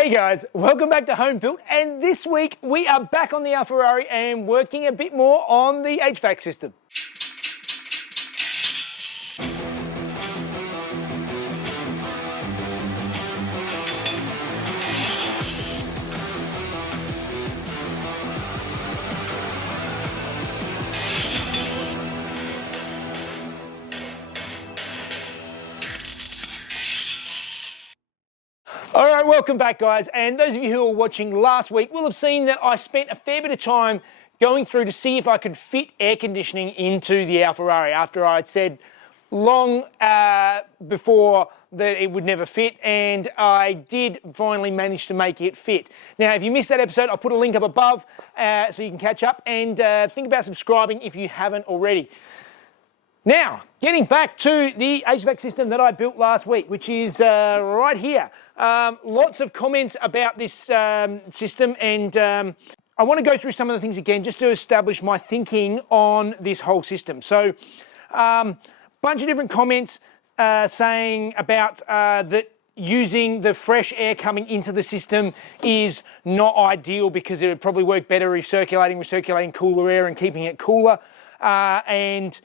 Hey guys, welcome back to Home Built, and this week we are back on the Alfarrari and working a bit more on the HVAC system. All right, welcome back guys, and those of you who were watching last week will have seen that I spent a fair bit of time going through to see if I could fit air conditioning into the Alfarrari after I'd said long before that it would never fit, and I did finally manage to make it fit. Now, if you missed that episode, I'll put a link up above so you can catch up, and think about subscribing if you haven't already. Now, getting back to the HVAC system that I built last week, which is right here. Lots of comments about this system, and I want to go through some of the things again just to establish my thinking on this whole system. So, bunch of different comments saying about that using the fresh air coming into the system is not ideal because it would probably work better recirculating cooler air and keeping it cooler, and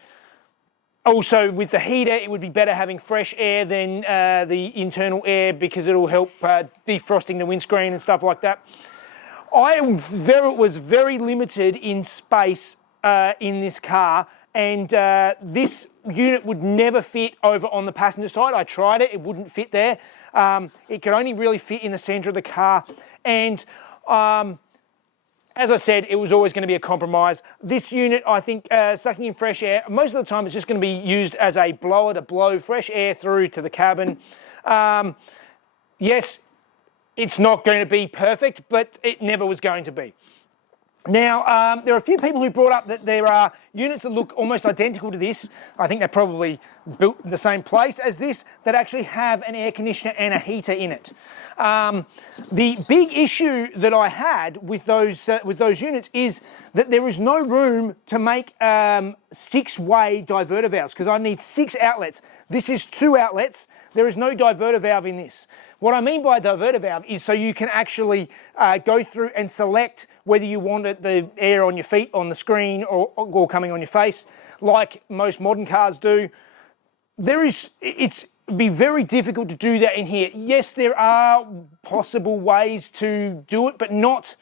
also, with the heater, it would be better having fresh air than the internal air because it'll help defrosting the windscreen and stuff like that. I was very limited in space in this car, and this unit would never fit over on the passenger side. I tried it, it wouldn't fit there. It could only really fit in the center of the car, and as I said, it was always going to be a compromise. This unit, I think, sucking in fresh air, most of the time it's just going to be used as a blower to blow fresh air through to the cabin. Yes, it's not going to be perfect, but it never was going to be. Now, there are a few people who brought up that there are units that look almost identical to this. I think they're probably built in the same place as this, that actually have an air conditioner and a heater in it. The big issue that I had with those units is that there is no room to make 6-way diverter valves because I need 6 outlets. This is 2 outlets. There is no diverter valve in this. What I mean by a diverter valve is so you can actually go through and select whether you want the air on your feet, on the screen, or coming on your face, like most modern cars do. It'd be very difficult to do that in here. Yes, there are possible ways to do it, but not.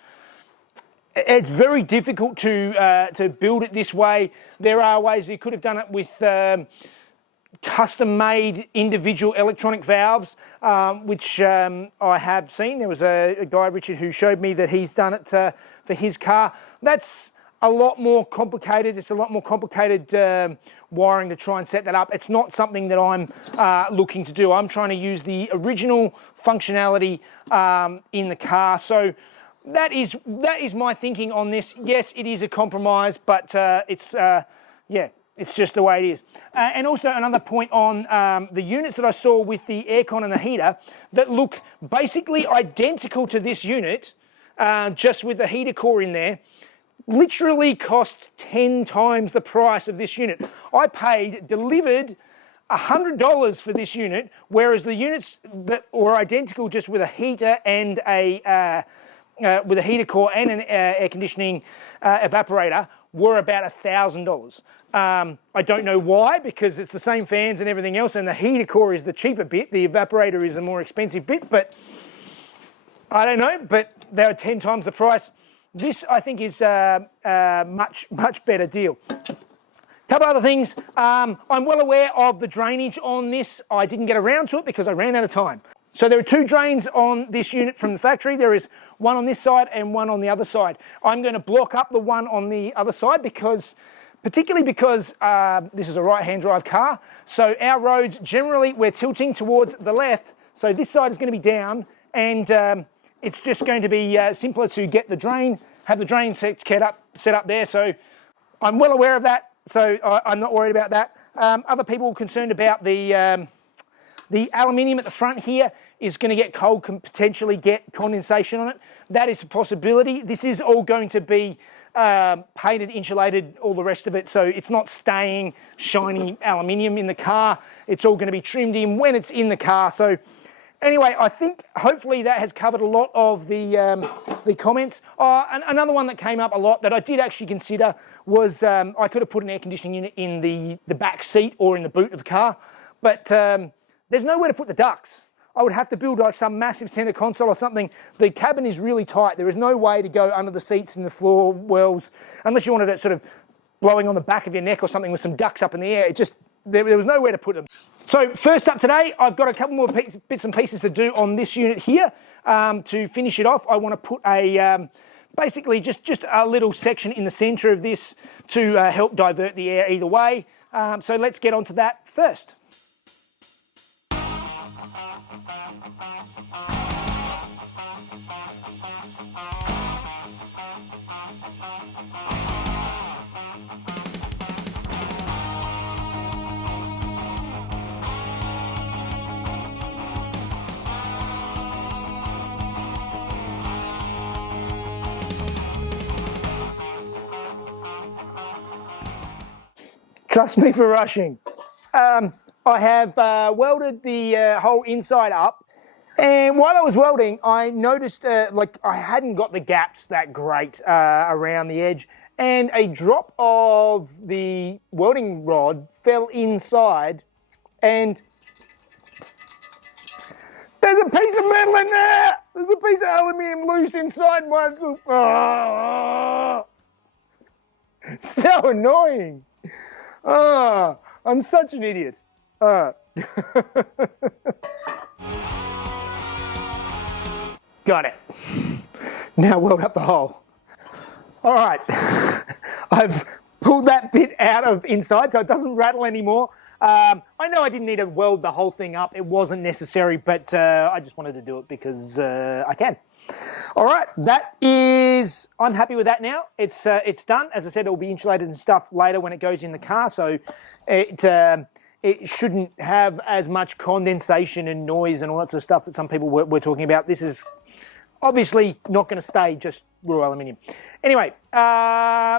It's very difficult to build it this way. There are ways you could have done it with custom-made individual electronic valves, which I have seen. There was a guy, Richard, who showed me that he's done it for his car. That's a lot more complicated. It's a lot more complicated wiring to try and set that up. It's not something that I'm looking to do. I'm trying to use the original functionality in the car. So that is my thinking on this. Yes, it is a compromise, but it's just the way it is. And also another point on the units that I saw with the aircon and the heater that look basically identical to this unit, just with the heater core in there, literally cost 10 times the price of this unit. I paid, delivered, $100 for this unit, whereas the units that were identical just with a heater and with a heater core and an air conditioning evaporator were about $1,000. I don't know why, because it's the same fans and everything else, and the heater core is the cheaper bit. The evaporator is the more expensive bit, but I don't know, but they're 10 times the price. This, I think, is a much better deal. Couple other things. I'm well aware of the drainage on this. I didn't get around to it because I ran out of time. So there are 2 drains on this unit from the factory. There is one on this side and one on the other side. I'm going to block up the one on the other side particularly because this is a right-hand drive car. So our roads, generally, we're tilting towards the left. So this side is going to be down, and it's just going to be simpler to get the drain, have the drain set up there. So I'm well aware of that. So I'm not worried about that. Other people concerned about the aluminium at the front here is going to get cold, can potentially get condensation on it. That is a possibility. This is all going to be painted, insulated, all the rest of it, so it's not staying shiny aluminium in the car. It's all going to be trimmed in when it's in the car, so Anyway, I think hopefully that has covered a lot of the comments. And another one that came up a lot that I did actually consider was I could have put an air conditioning unit in the back seat or in the boot of the car, but there's nowhere to put the ducts. I would have to build like some massive centre console or something. The cabin is really tight. There is no way to go under the seats and the floor wells unless you wanted it sort of blowing on the back of your neck or something with some ducts up in the air. It just, there was nowhere to put them. So first up today, I've got a couple more bits and pieces to do on this unit here. To finish it off, I want to put a, basically just a little section in the centre of this to help divert the air either way. So let's get on to that first. Trust me for rushing. I have welded the whole inside up, and while I was welding, I noticed like I hadn't got the gaps that great around the edge, and a drop of the welding rod fell inside, and there's a piece of metal in there. There's a piece of aluminium loose inside my. Oh, so annoying. Oh, I'm such an idiot. Got it. Now weld up the hole. All right. I've pulled that bit out of inside so it doesn't rattle anymore. I know I didn't need to weld the whole thing up. It wasn't necessary, but I just wanted to do it because I can. All right, I'm happy with that now. It's done. As I said, it'll be insulated and stuff later when it goes in the car, so it shouldn't have as much condensation and noise and all that sort of stuff that some people were talking about. This is obviously not going to stay just raw aluminium. Anyway,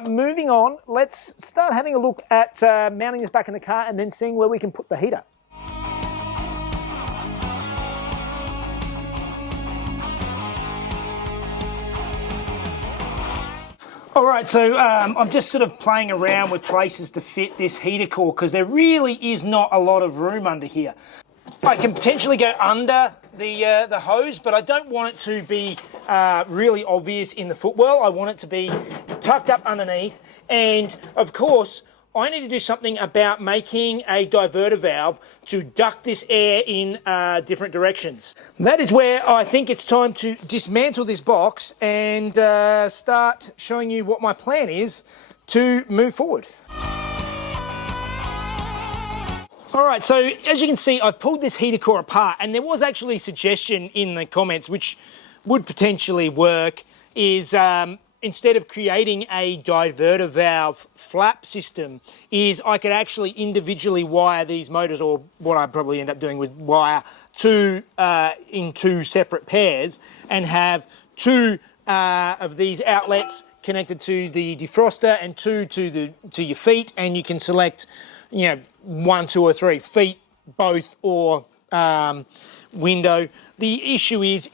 moving on, let's start having a look at mounting this back in the car and then seeing where we can put the heater. All right, so I'm just sort of playing around with places to fit this heater core because there really is not a lot of room under here. I can potentially go under the hose, but I don't want it to be really obvious in the footwell. I want it to be tucked up underneath, and of course, I need to do something about making a diverter valve to duct this air in different directions. That is where I think it's time to dismantle this box and start showing you what my plan is to move forward. All right, so as you can see, I've pulled this heater core apart, and there was actually a suggestion in the comments which would potentially work is instead of creating a diverter valve flap system, is I could actually individually wire these motors, or what I'd probably end up doing with wire in two separate pairs, and have two of these outlets connected to the defroster and two to your feet, and you can select, you know, 1, 2 or 3 feet, both, or window. The issue is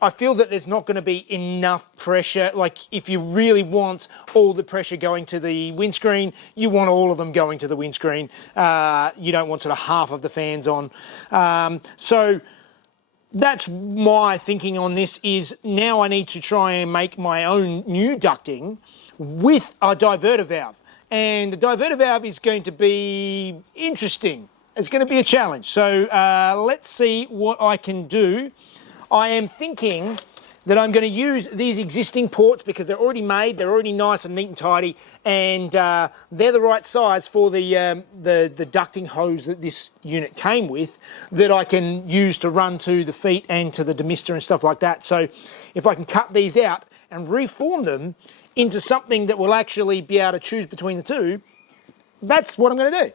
I feel that there's not going to be enough pressure. Like, if you really want all the pressure going to the windscreen, you want all of them going to the windscreen. You don't want sort of half of the fans on. So that's my thinking on this, is now I need to try and make my own new ducting with a diverter valve. And the diverter valve is going to be interesting. It's going to be a challenge. So let's see what I can do. I am thinking that I'm going to use these existing ports because they're already made, they're already nice and neat and tidy, and they're the right size for the ducting hose that this unit came with, that I can use to run to the feet and to the demister and stuff like that. So if I can cut these out and reform them into something that will actually be able to choose between the two, that's what I'm going to do.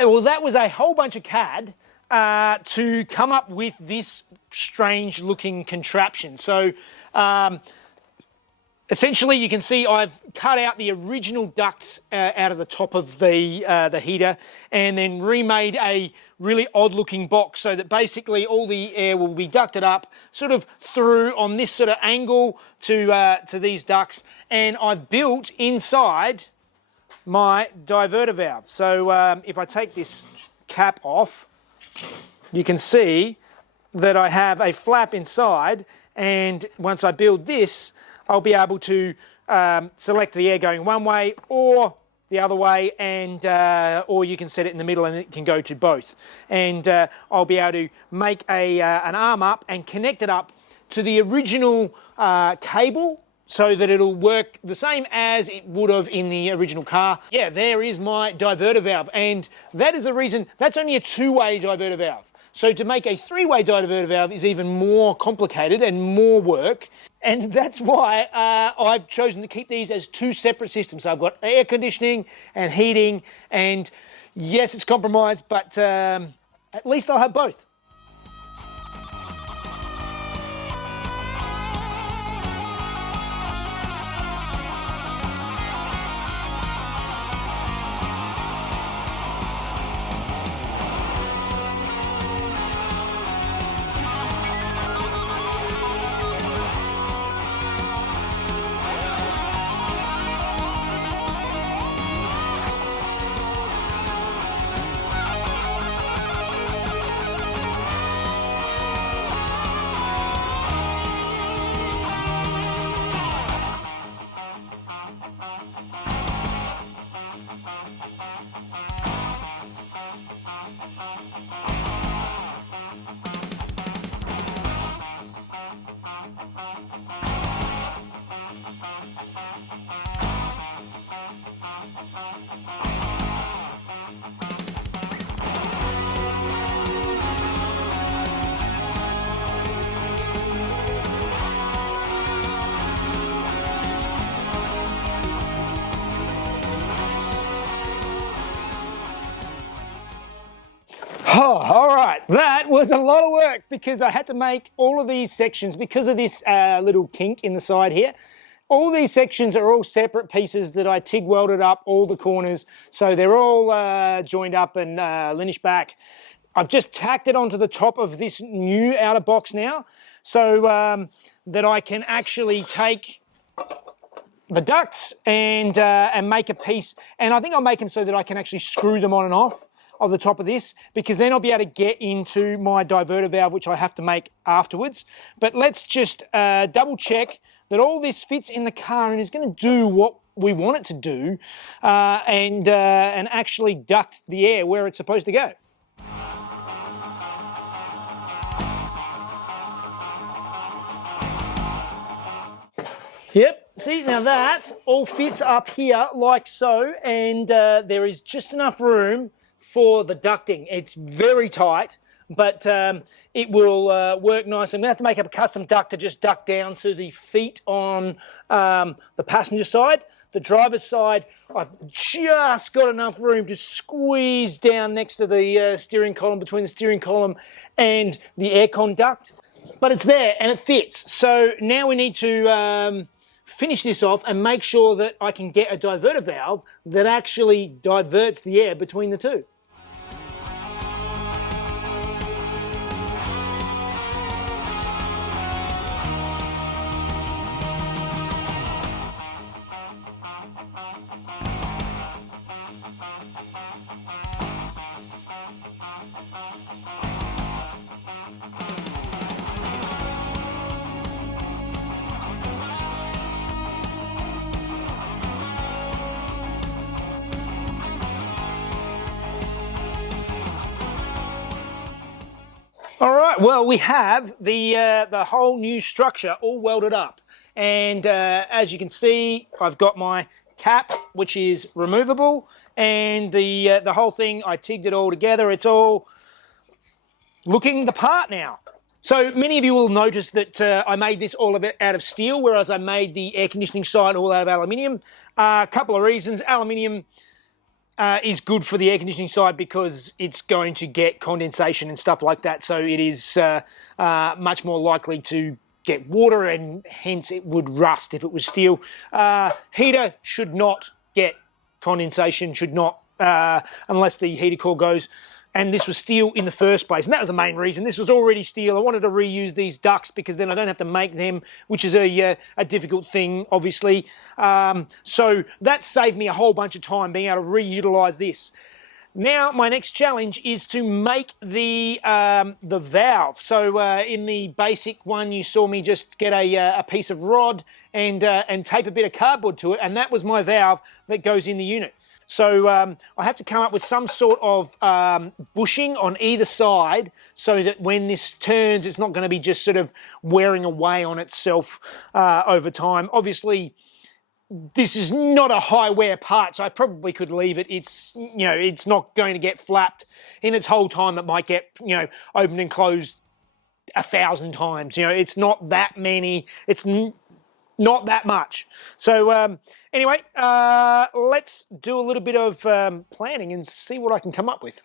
right, well, that was a whole bunch of CAD to come up with this strange looking contraption. So essentially you can see I've cut out the original ducts out of the top of the heater and then remade a really odd looking box so that basically all the air will be ducted up sort of through on this sort of angle to these ducts, and I've built inside my diverter valve. So if I take this cap off, you can see that I have a flap inside, and once I build this, I'll be able to select the air going one way or the other way, and or you can set it in the middle and it can go to both. And I'll be able to make an arm up and connect it up to the original cable so that it'll work the same as it would have in the original car. Yeah, there is my diverter valve, and that is the reason, that's only a two-way diverter valve. So to make a three-way diverter valve is even more complicated and more work, and that's why I've chosen to keep these as two separate systems. So I've got air conditioning and heating, and yes, it's compromised, but at least I'll have both. Oh, all right, that was a lot of work because I had to make all of these sections because of this little kink in the side here. All these sections are all separate pieces that I TIG welded up all the corners, so they're all joined up and linished back. I've just tacked it onto the top of this new outer box now, so that I can actually take the ducts and make a piece, and I think I'll make them so that I can actually screw them on and off of the top of this, because then I'll be able to get into my diverter valve, which I have to make afterwards. But let's just double check that all this fits in the car and is going to do what we want it to do, and actually duct the air where it's supposed to go. Yep, see, now that all fits up here like so, and there is just enough room for the ducting. It's very tight, but it will work nicely. I'm going to have to make up a custom duct to just duct down to the feet on the passenger side. The driver's side, I've just got enough room to squeeze down next to the steering column, between the steering column and the aircon duct. But it's there and it fits. So now we need to finish this off and make sure that I can get a diverter valve that actually diverts the air between the two. All right, well, we have the whole new structure all welded up. And as you can see, I've got my cap, which is removable, and the whole thing, I TIG'd it all together. It's all looking the part now. So many of you will notice that I made this all out of steel, whereas I made the air conditioning side all out of aluminium. A couple of reasons. Aluminium is good for the air conditioning side because it's going to get condensation and stuff like that. So it is much more likely to get water, and hence it would rust if it was steel. Heater should not get condensation, should not, unless the heater core goes. And this was steel in the first place, and that was the main reason. This was already steel. I wanted to reuse these ducts because then I don't have to make them, which is a difficult thing, obviously. So that saved me a whole bunch of time being able to reutilize this. Now my next challenge is to make the valve. So in the basic one, you saw me just get a piece of rod and tape a bit of cardboard to it, and that was my valve that goes in the unit. So I have to come up with some sort of bushing on either side so that when this turns, it's not going to be just sort of wearing away on itself over time. Obviously, this is not a high wear part, so I probably could leave it. It's, you know, it's not going to get flapped in its whole time. It might get, you know, opened and closed 1,000 times. You know, it's not that many. It's not that much. So anyway, let's do a little bit of planning and see what I can come up with.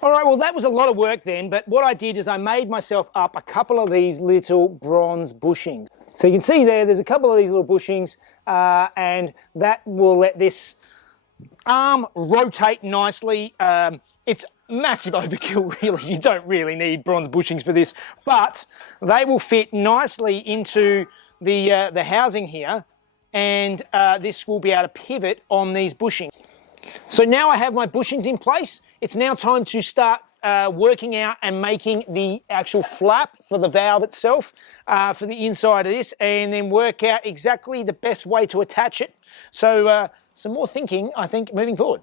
All right, well, that was a lot of work then, but what I did is I made myself up a couple of these little bronze bushings. So you can see there's a couple of these little bushings, and that will let this arm rotate nicely. It's massive overkill, really. You don't really need bronze bushings for this, but they will fit nicely into the housing here, and this will be able to pivot on these bushings. So now I have my bushings in place. It's now time to start working out and making the actual flap for the valve itself, for the inside of this, and then work out exactly the best way to attach it. So some more thinking, I think, moving forward.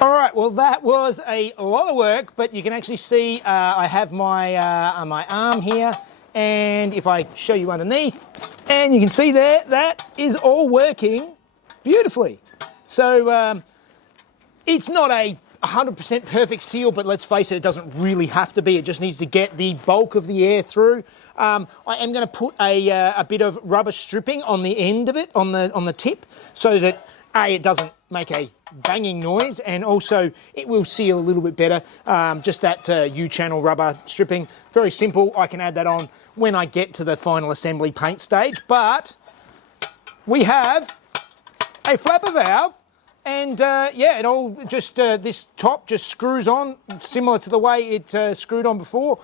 All right, well, that was a lot of work, but you can actually see I have my arm here, and if I show you underneath, and you can see there, that is all working beautifully. So it's not a 100% perfect seal, but let's face it, it doesn't really have to be. It just needs to get the bulk of the air through. I am going to put a bit of rubber stripping on the end of it, on the tip, so that it doesn't make a banging noise, and also it will seal a little bit better. Just that U-channel rubber stripping, very simple. I can add that on when I get to the final assembly paint stage. But we have a flapper valve, and yeah, it all just this top just screws on similar to the way it screwed on before.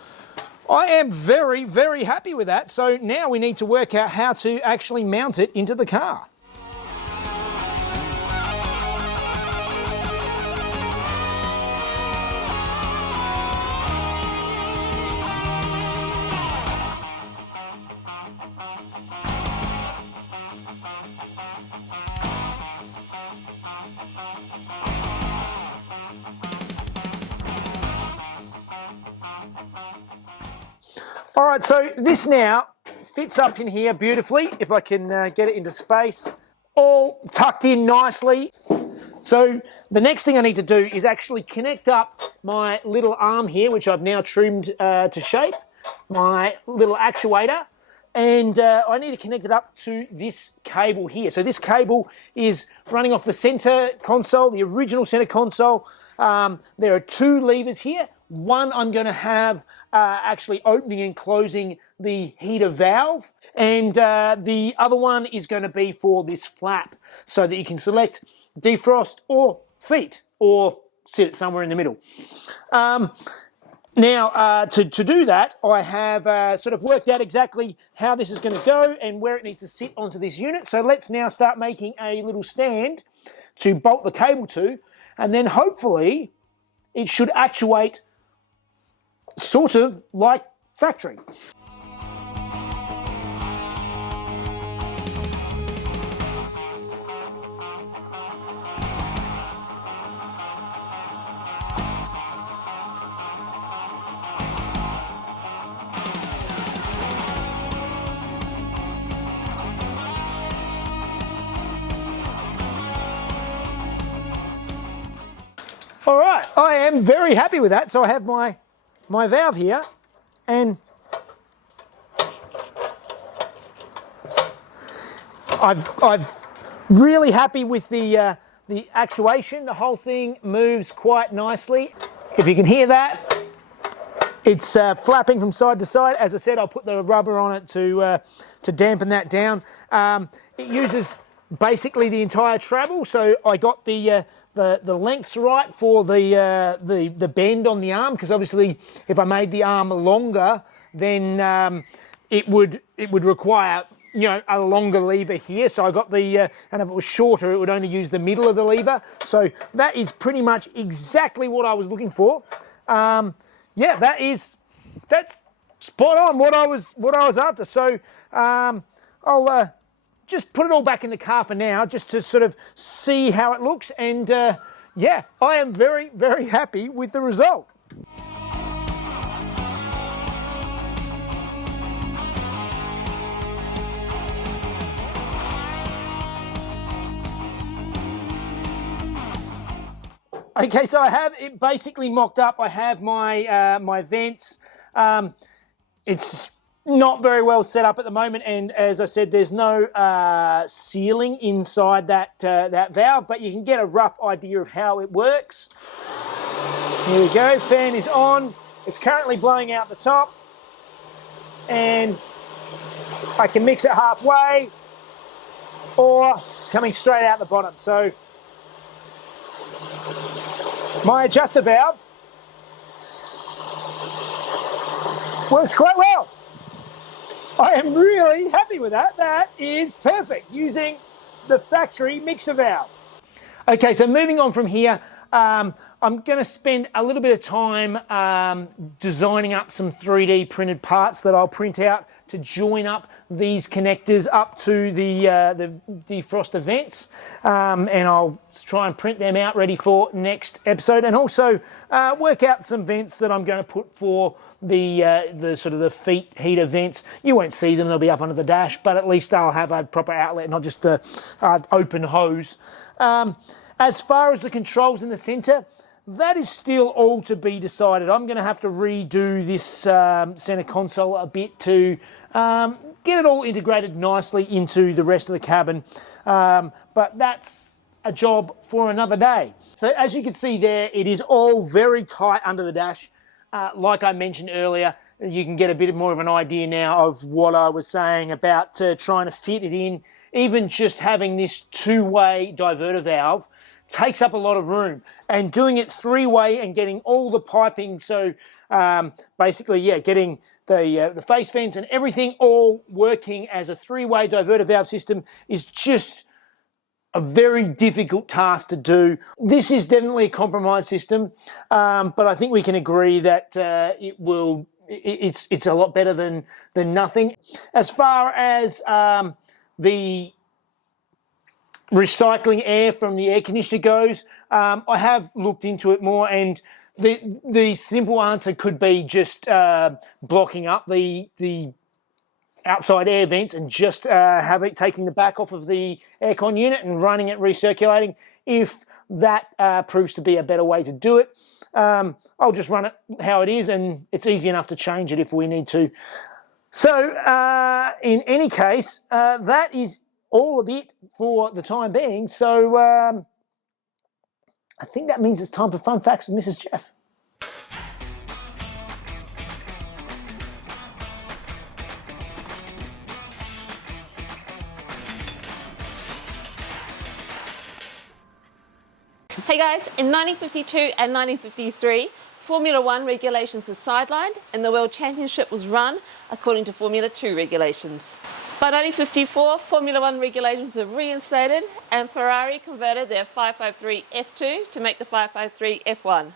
I am very, very happy with that. So now we need to work out how to actually mount it into the car. All right, so this now fits up in here beautifully, if I can get it into space, all tucked in nicely. So the next thing I need to do is actually connect up my little arm here, which I've now trimmed to shape, my little actuator, and I need to connect it up to this cable here. So this cable is running off the center console, the original center console. There are two levers here. One, I'm going to have actually opening and closing the heater valve, and the other one is going to be for this flap, so that you can select defrost or feet, or sit it somewhere in the middle. Now, to do that, I have sort of worked out exactly how this is going to go and where it needs to sit onto this unit. So let's now start making a little stand to bolt the cable to, and then hopefully it should actuate sort of like factory. All right, I am very happy with that. So I have my valve here, and I've really happy with the actuation. The whole thing moves quite nicely. If you can hear that, it's flapping from side to side. As I said, I'll put the rubber on it to dampen that down. It uses basically the entire travel, so I got the lengths right for the bend on the arm, because obviously if I made the arm longer, then it would require, you know, a longer lever here. So I got and if it was shorter, it would only use the middle of the lever. So that is pretty much exactly what I was looking for. Yeah, that's spot on what I was after. So I'll just put it all back in the car for now, just to sort of see how it looks. And yeah, I am very, very happy with the result. Okay, so I have it basically mocked up. I have my my vents. It's not very well set up at the moment, and as I said, there's no sealing inside that valve, but you can get a rough idea of how it works. Here we go, fan is on. It's currently blowing out the top, and I can mix it halfway or coming straight out the bottom. So my adjuster valve works quite well. I am really happy with that. That is perfect, using the factory mixer valve. Okay, so moving on from here, I'm going to spend a little bit of time designing up some 3D printed parts that I'll print out to join up these connectors up to the defroster vents, and I'll try and print them out ready for next episode, and also work out some vents that I'm going to put for the sort of the feet heater vents. You won't see them, they'll be up under the dash, but at least they'll have a proper outlet, not just an open hose. As far as the controls in the centre, that is still all to be decided. I'm going to have to redo this centre console a bit to get it all integrated nicely into the rest of the cabin, but that's a job for another day. So as you can see there, it is all very tight under the dash. Like I mentioned earlier, you can get a bit more of an idea now of what I was saying about trying to fit it in. Even just having this two-way diverter valve takes up a lot of room, and doing it three-way and getting all the piping, so basically, yeah, getting the face vents and everything all working as a three-way diverter valve system is just a very difficult task to do. This is definitely a compromise system, but I think we can agree that it's a lot better than nothing. As far as the recycling air from the air conditioner goes, I have looked into it more, and the simple answer could be just blocking up the outside air vents and just taking the back off of the aircon unit and running it recirculating. If that proves to be a better way to do it, I'll just run it how it is, and it's easy enough to change it if we need to. So in any case, that is all of it for the time being. So I think that means it's time for Fun Facts with Mrs. Jeff. Hey guys, in 1952 and 1953, Formula 1 regulations were sidelined and the World Championship was run according to Formula 2 regulations. By 1954, Formula 1 regulations were reinstated and Ferrari converted their 553 F2 to make the 553 F1.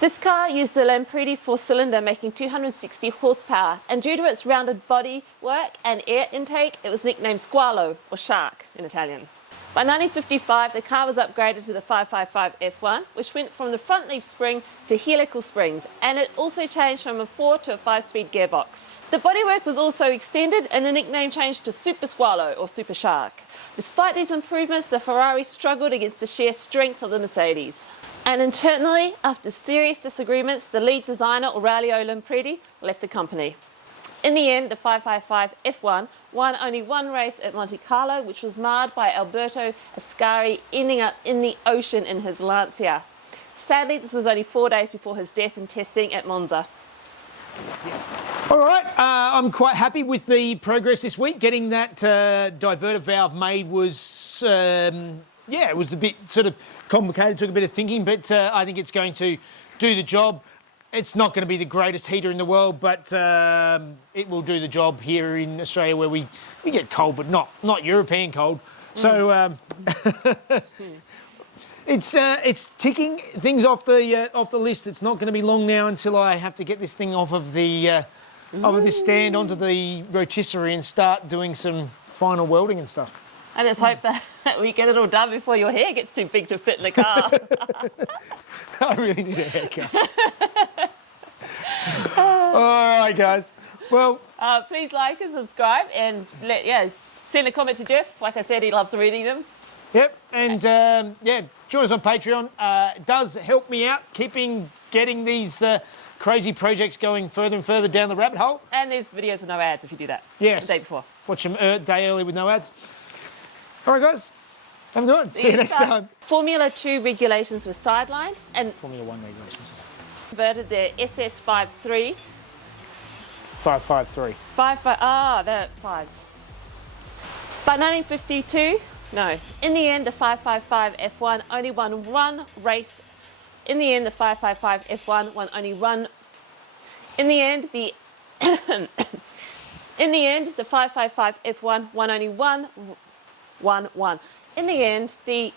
This car used the Lampredi 4-cylinder making 260 horsepower, and due to its rounded body work and air intake, it was nicknamed Squalo, or Shark in Italian. By 1955, the car was upgraded to the 555 F1, which went from the front leaf spring to helical springs, and it also changed from a 4 to a 5-speed gearbox. The bodywork was also extended and the nickname changed to Super Squalo or Super Shark. Despite these improvements, the Ferrari struggled against the sheer strength of the Mercedes. And internally, after serious disagreements, the lead designer, Aurelio Lampredi, left the company. In the end, the 555 F1 won only one race at Monte Carlo, which was marred by Alberto Ascari ending up in the ocean in his Lancia. Sadly, this was only 4 days before his death in testing at Monza. All right, I'm quite happy with the progress this week. Getting that diverter valve made was, it was a bit sort of complicated, took a bit of thinking, but I think it's going to do the job. It's not going to be the greatest heater in the world, but it will do the job here in Australia where we get cold, but not European cold. So it's ticking things off the list. It's not going to be long now until I have to get this thing off of the this stand onto the rotisserie and start doing some final welding and stuff. And let's hope that we get it all done before your hair gets too big to fit in the car. I really need a haircut. All right, guys. Well, please like and subscribe and send a comment to Jeff. Like I said, he loves reading them. Yep, and join us on Patreon. It does help me out getting these crazy projects going further and further down the rabbit hole. And there's videos with no ads if you do that. Yes. The day before. Watch them a day early with no ads. All right, guys. Have a good one. See you next time. Formula 2 regulations were sidelined and Formula 1 regulations. converted their SS53. 553. The fives. By 1952, in the end, the 555 F1 only won one race. In the end, the 555 F1 won only one. In the end, the 555 F1 won only one. In the end, the